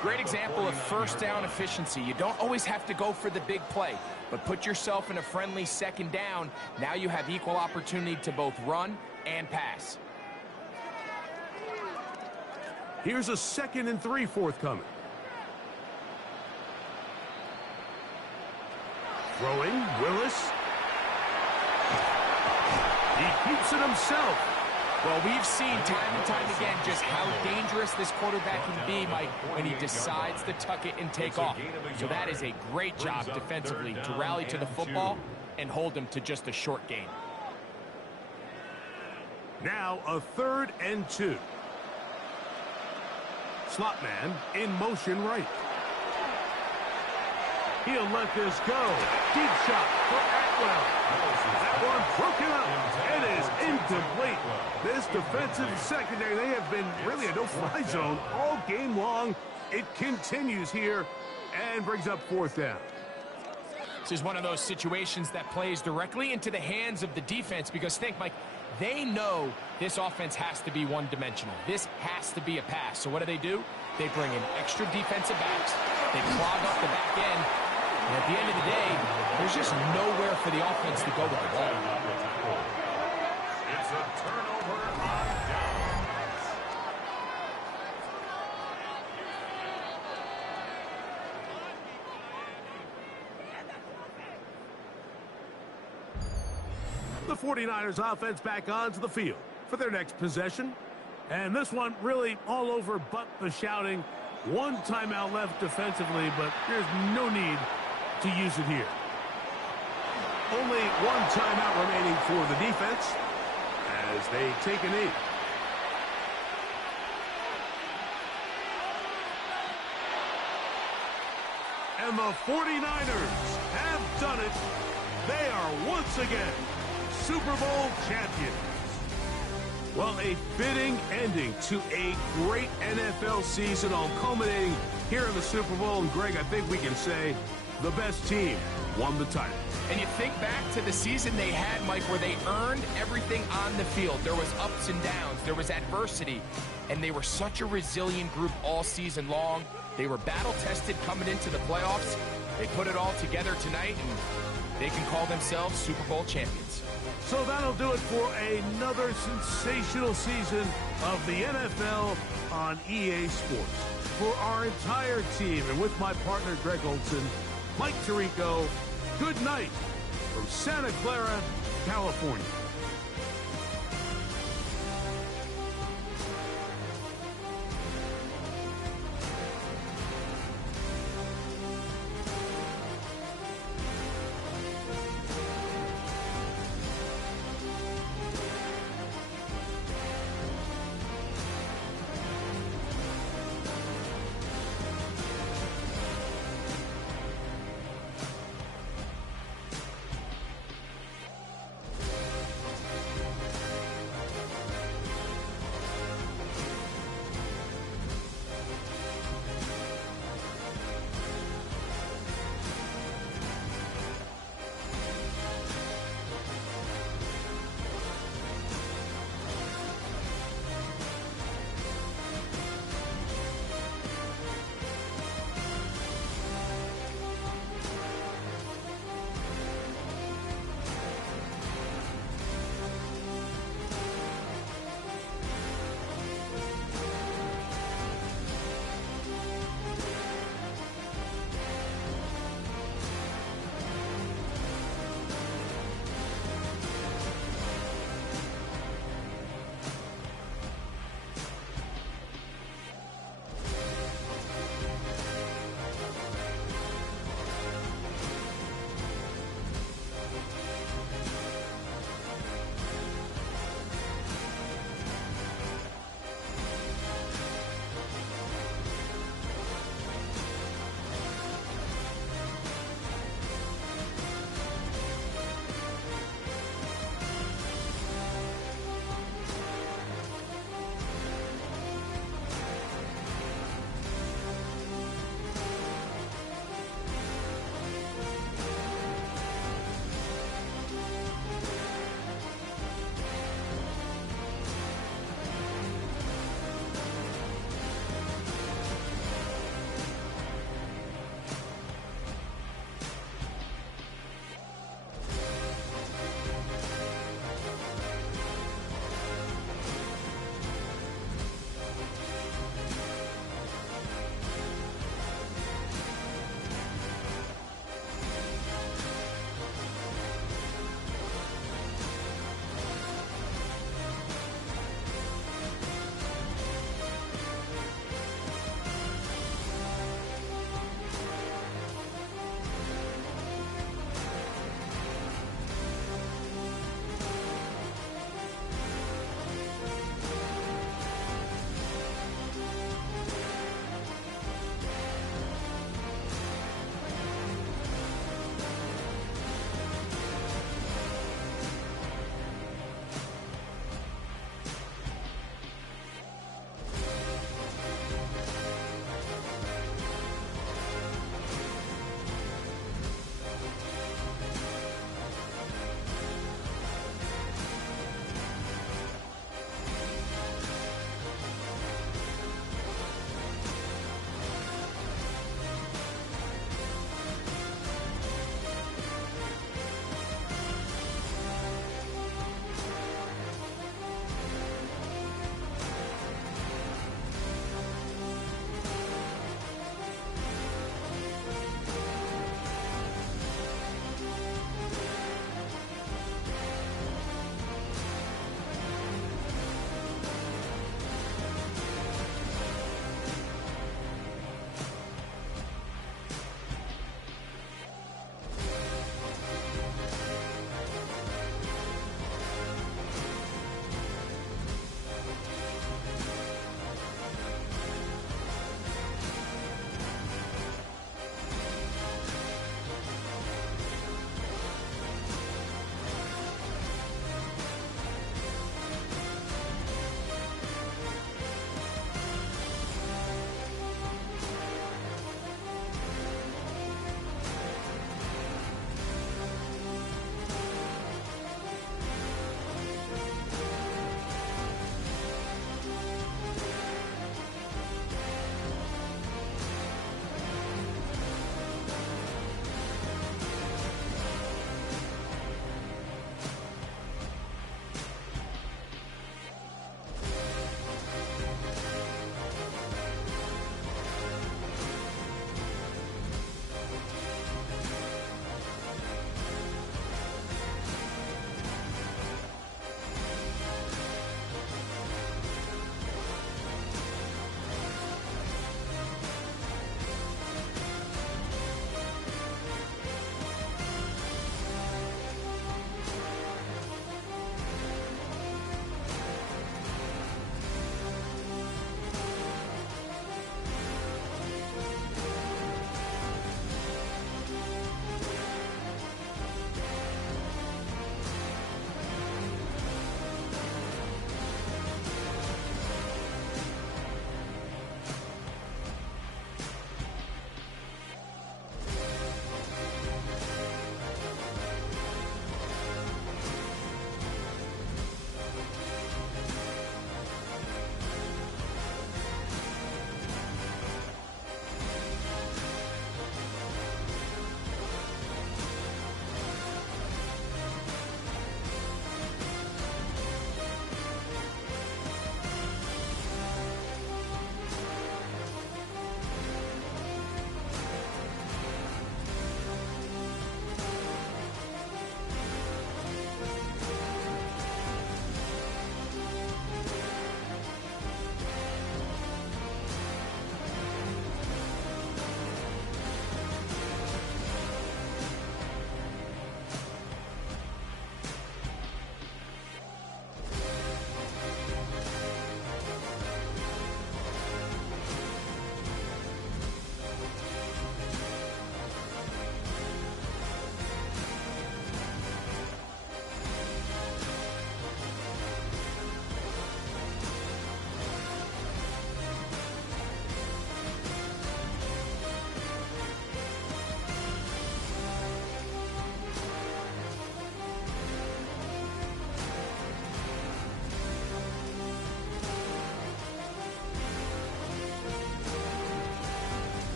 Great example of first down efficiency. You don't always have to go for the big play, but put yourself in a friendly second down. Now you have equal opportunity to both run and pass. Here's a 2nd and 3 forthcoming. Throwing, Willis. He keeps it himself. Well, we've seen time and time again just how dangerous this quarterback can be, Mike, when he decides to tuck it and take off. So that is a great job defensively to rally to the football and hold him to just a short gain. Now a 3rd and 2. Slot man in motion right. He'll let this go. Deep shot for Atwell. That one broken up. It is incomplete. This defensive secondary, they have been really a no-fly zone all game long. It continues here and brings up 4th down. This is one of those situations that plays directly into the hands of the defense because think, Mike, they know this offense has to be one-dimensional. This has to be a pass. So what do? They bring in extra defensive backs. They clog up the back end. And at the end of the day, there's just nowhere for the offense to go with the ball. It's a turnover on downs. The 49ers offense back onto the field for their next possession. And this one really all over but the shouting. 1 timeout left defensively, but there's no need to use it here. Only 1 timeout remaining for the defense as they take a knee. And the 49ers have done it. They are once again Super Bowl champions. Well, a fitting ending to a great NFL season, all culminating here in the Super Bowl. And Greg, I think we can say the best team won the title. And you think back to the season they had, Mike, where they earned everything on the field. There was ups and downs. There was adversity. And they were such a resilient group all season long. They were battle-tested coming into the playoffs. They put it all together tonight, and they can call themselves Super Bowl champions. So that'll do it for another sensational season of the NFL on EA Sports. for our entire team, and with my partner Greg Olson, Mike Tirico, good night from Santa Clara, California.